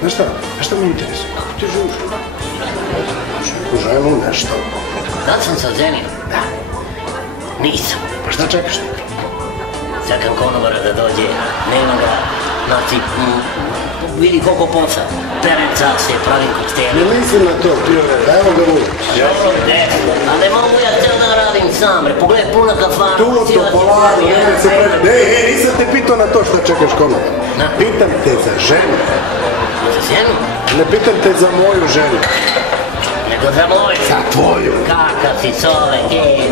Znaš šta me interesuje? Kako ti živiš? U ženu nešto. Da li sam se oženio? Da. Nisam. Pa šta čekaš? Čekam konobara da dođe, nema ga, znači, vidi koliko posao. Perem case, pravim kokstele. Ne mislim na to, evo ga uvijek. A ne mogu ja cijel dan radim sam, bre, pogledaj puna kafana. To, polako, nemoj se pravi. Nisam te pitao na to šta čekaš konobara. Pitam te za ženu. Za ženu? Ne pitam te za moju ženu. Nego za moju. Za tvoju. Kakav si čovek,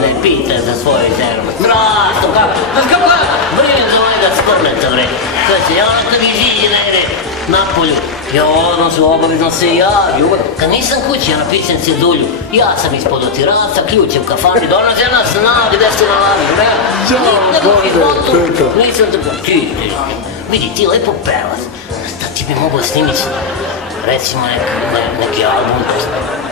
ne pitaj za svoju ženu. Strašno, kako? Znaš kako je? Brinem za mojega skorneca, bre. Sveće, ja ono kad iziđe negde napolju, ja odmah se obavezno se javi. Kad nisam kući, ja napišem cedulju. Ja sam ispod otiraca, ključ je u kafani, dono žena zna gde se nalazi, bre. Nisam tako, ti, vidi, ti lepo pevaš. Šta ti bi mogla snimiti, recimo neki album,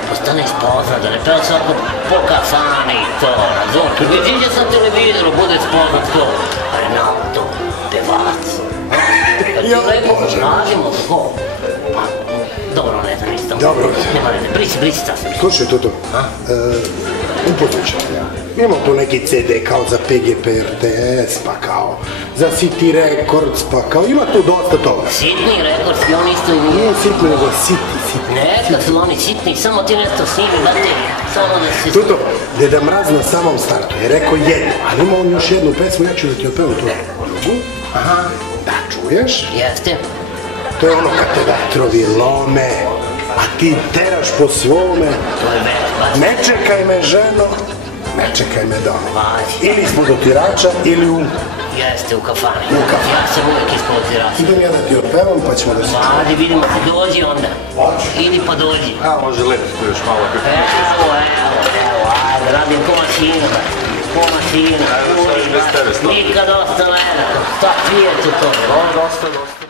postaneš poznat, da ne peva svako po kafani i to, razum. Kad bi iđe sa televizoru, bude spoznat ko Renato, pevac. Kad ti lepo nađemo, ko? Pa, dobro, ne znam, nisam. Dobro. Nema ne, brisi sasvim. Slušaj, Toto, upoznat ćemo. Imamo tu neki CD kao za PGP RTS, pa kao za City Records, pa kao ima tu dosta toga. Sitni Records, i oni isto i nije. Nije sitno, nego City. Neka su oni sitni, samo ti nešto snimi, brate, samo da se... Toto, Deda Mraz na samom startu je rekao jednu, ali ima on još jednu pesmu, ja ću da ti opevam tu drugu. Aha. Da, čuješ? Jeste. To je ono kad te vetrovi lome, a ti teraš po svome. To je već, Ne čekaj me, ženo, ne čekaj me doma. Važi. Ili ispod otirača, ili u... Jeste, u kafani. U kafani. Ja sam uvijek ispod otirača. Idem ja da ti otpevam, pa ćemo da se... Vadi, vidimo, dođi onda. Idi pa dođi. A, može lepiti tu još malo. Evo, ajde, radim ko mašina, ko mašina. Ajde, šta je bez tebe, stop. Nikad ostalo jednako, šta svijetu to. Dosta.